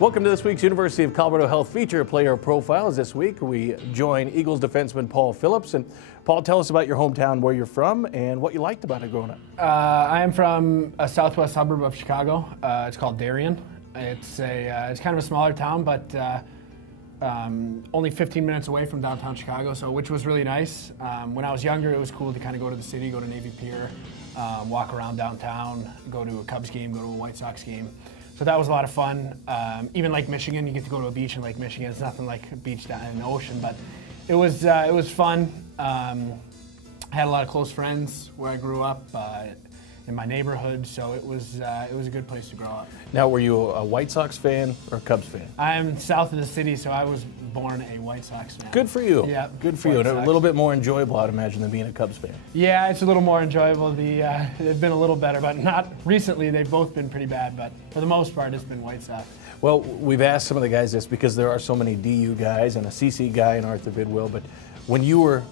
Welcome to this week's University of Colorado Health Feature Player Profiles. This week we join Eagles defenseman Paul Phillips. And Paul, tell us about your hometown, where you're from, and what you liked about it growing up. I am from a southwest suburb of Chicago. It's called Darien. It's kind of a smaller town, but only 15 minutes away from downtown Chicago, which was really nice. When I was younger, it was cool to kind of go to the city, go to Navy Pier, walk around downtown, go to a Cubs game, go to a White Sox game. So that was a lot of fun. Even Lake Michigan, you get to go to a beach in Lake Michigan. It's nothing like a beach down in the ocean, but it was fun. I had a lot of close friends where I grew up in my neighborhood, so it was a good place to grow up. Now, were you a White Sox fan or a Cubs fan? I'm south of the city, so I was born a White Sox fan. Good for you. Yeah, good for you. And a little bit more enjoyable, I'd imagine, than being a Cubs fan. Yeah, it's a little more enjoyable. They've been a little better, but not recently. They've both been pretty bad, but for the most part, it's been White Sox. Well, we've asked some of the guys this because there are so many DU guys and a CC guy in Arthur Bidwell, but when you were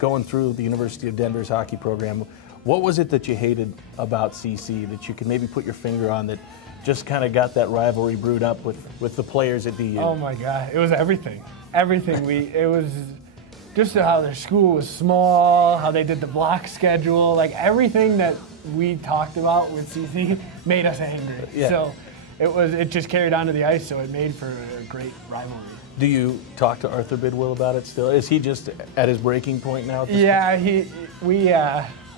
going through the University of Denver's hockey program, what was it that you hated about CC that you could maybe put your finger on that just kind of got that rivalry brewed up with the players at DU? Oh my God, it was everything. Everything. It was just how their school was small, how they did the block schedule, like everything that we talked about with CC made us angry. Yeah. So it just carried on to the ice, so it made for a great rivalry. Do you talk to Arthur Bidwell about it still? Is he just at his breaking point now? Yeah,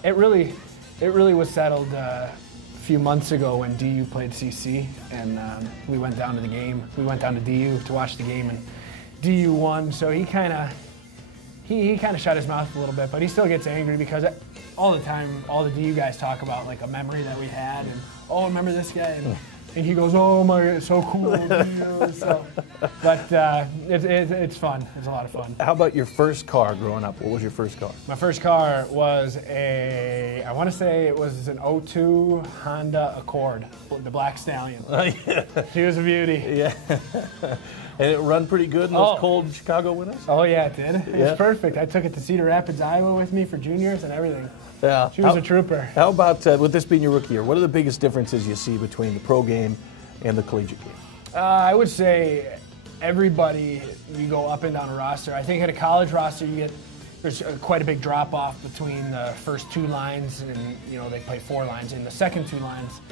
it really was settled a few months ago when DU played CC, and we went down to the game. We went down to DU to watch the game, and DU won. So he kind of shut his mouth a little bit, but he still gets angry because all the time, all the DU guys talk about like a memory that we had, and oh, remember this guy, and he goes, oh my, it's so cool. So, but it's fun. It's a lot of fun. How about your first car growing up? What was your first car? My first car was I want to say it was an 02 Honda Accord, the Black Stallion. Oh, yeah. She was a beauty. Yeah. And it run pretty good in those cold Chicago winters? Oh yeah, it did. It was perfect. I took it to Cedar Rapids, Iowa with me for juniors and everything. Yeah. She was a trooper. How about, with this being your rookie year, what are the biggest differences you see between the pro game and the collegiate game? I would say everybody, you go up and down a roster. I think at a college roster, there's quite a big drop off between the first two lines, and they play four lines in the second two lines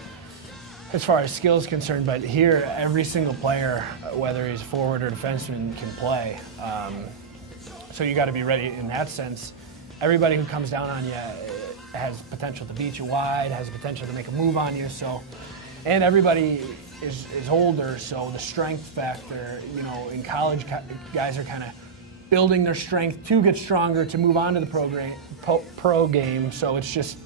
as far as skills concerned. But here, every single player, whether he's forward or defenseman, can play. So you got to be ready in that sense. Everybody who comes down on you has potential to beat you wide, has the potential to make a move on you. So, and everybody is older, so the strength factor, in college, guys are kind of building their strength to get stronger to move on to the pro game. So it's just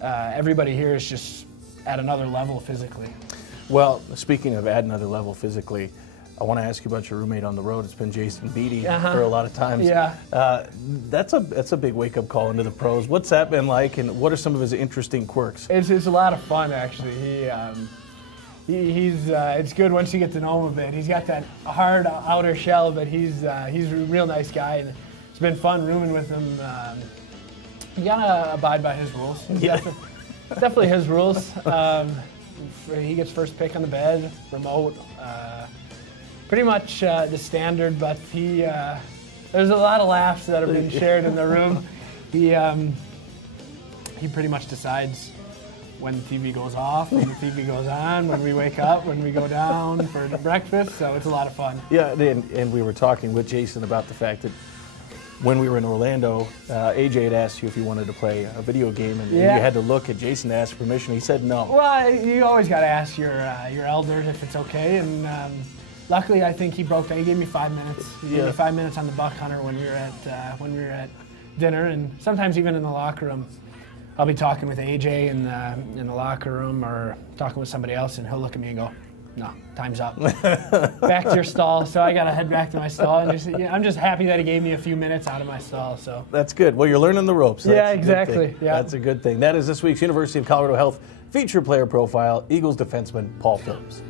everybody here is just at another level physically. Well, speaking of at another level physically, I want to ask you about your roommate on the road. It's been Jason Beatty for a lot of times. Yeah. That's a big wake-up call into the pros. What's that been like, and what are some of his interesting quirks? It's a lot of fun, actually. It's good once you get to know him a bit. He's got that hard outer shell, but he's a real nice guy, and it's been fun rooming with him. You gotta abide by his rules. Definitely his rules. He gets first pick on the bed, remote. Pretty much the standard, but there's a lot of laughs that have been shared in the room. He pretty much decides when the TV goes off, when the TV goes on, when we wake up, when we go down for breakfast, so it's a lot of fun. Yeah, and we were talking with Jason about the fact that when we were in Orlando, AJ had asked you if you wanted to play a video game, and you had to look at Jason to ask permission. He said no. Well, you always got to ask your elders if it's okay, and luckily I think he broke down. He gave me 5 minutes. He gave me 5 minutes on the Buck Hunter when we were at dinner, and sometimes even in the locker room. I'll be talking with AJ in the locker room or talking with somebody else, and he'll look at me and go, no, time's up. Back to your stall. So I got to head back to my stall. And I'm just happy that he gave me a few minutes out of my stall. So that's good. Well, you're learning the ropes. Yeah, exactly. Yeah. That's a good thing. That is this week's University of Colorado Health Feature Player Profile, Eagles defenseman Paul Phillips.